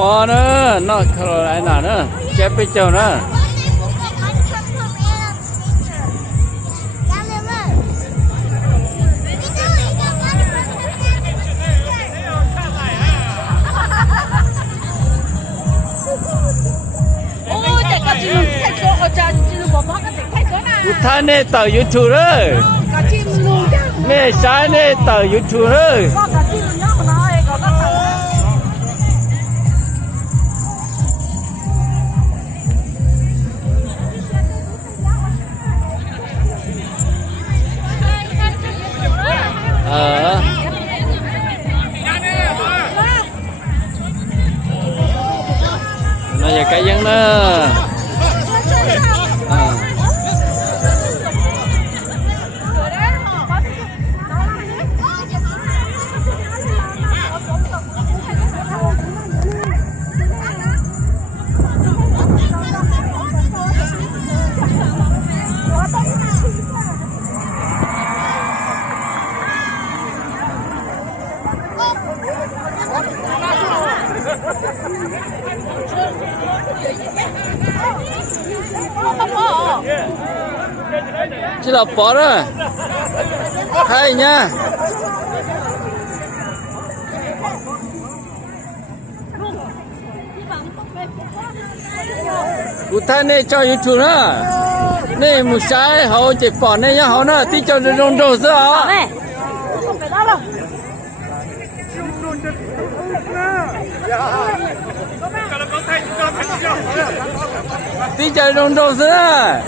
bò nữa nó không lại nào nữa chép bây giờ nữaท่านเนี่ยต่อ YouTube เลยเนี่ยใช้เนี่ยต่อ YouTube เลยน่าจะใกล้ยังนะchứ là bỏ đó hay nha cụ thân này cho YouTube nữa này một trái họ chỉ bỏ này nhá họ nó tí cho rong rong sữa họ tí cho rong rong sữa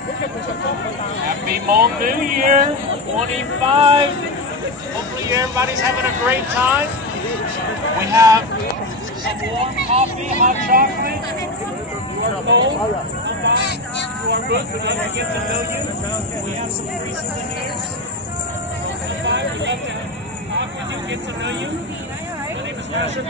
Happy Hmong New Year 25. Hopefully everybody's having a great time. We have some warm coffee, hot chocolate. You are cold. You are good. We'd love to get to know you. We have some free souvenirs. Come by. We'd love to talk with you, get to know you. My name is Pastor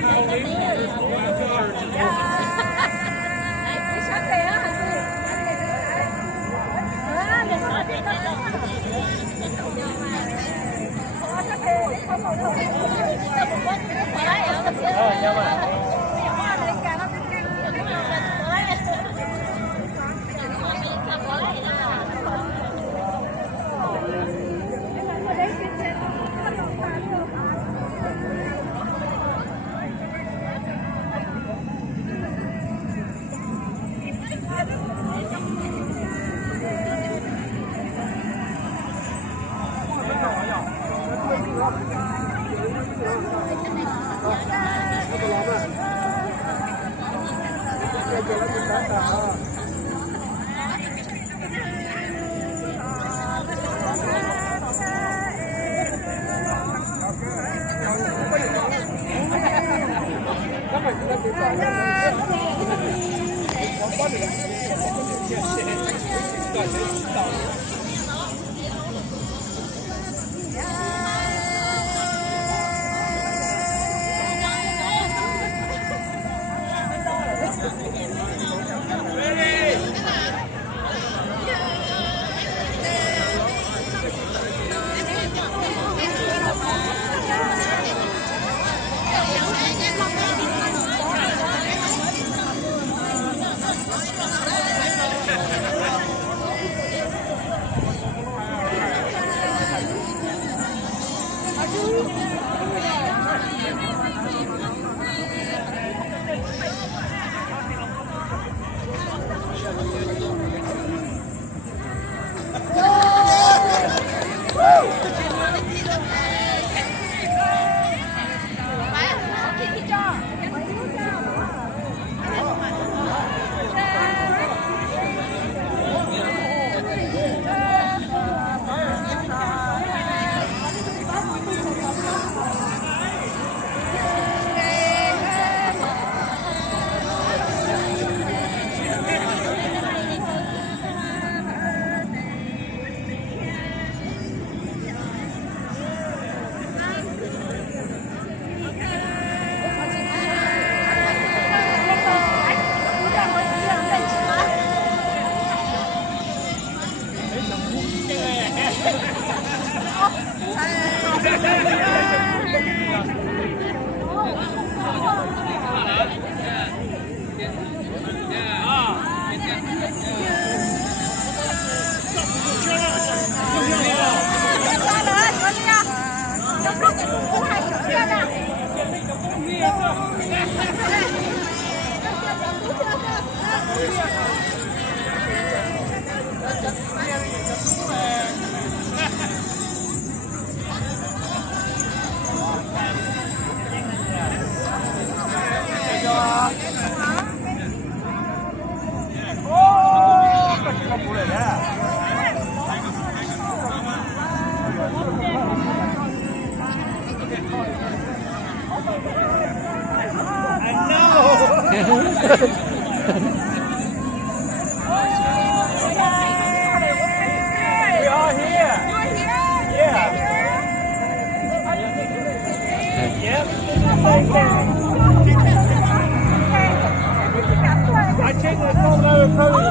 I checked the phone over probably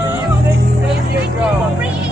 6 years ago.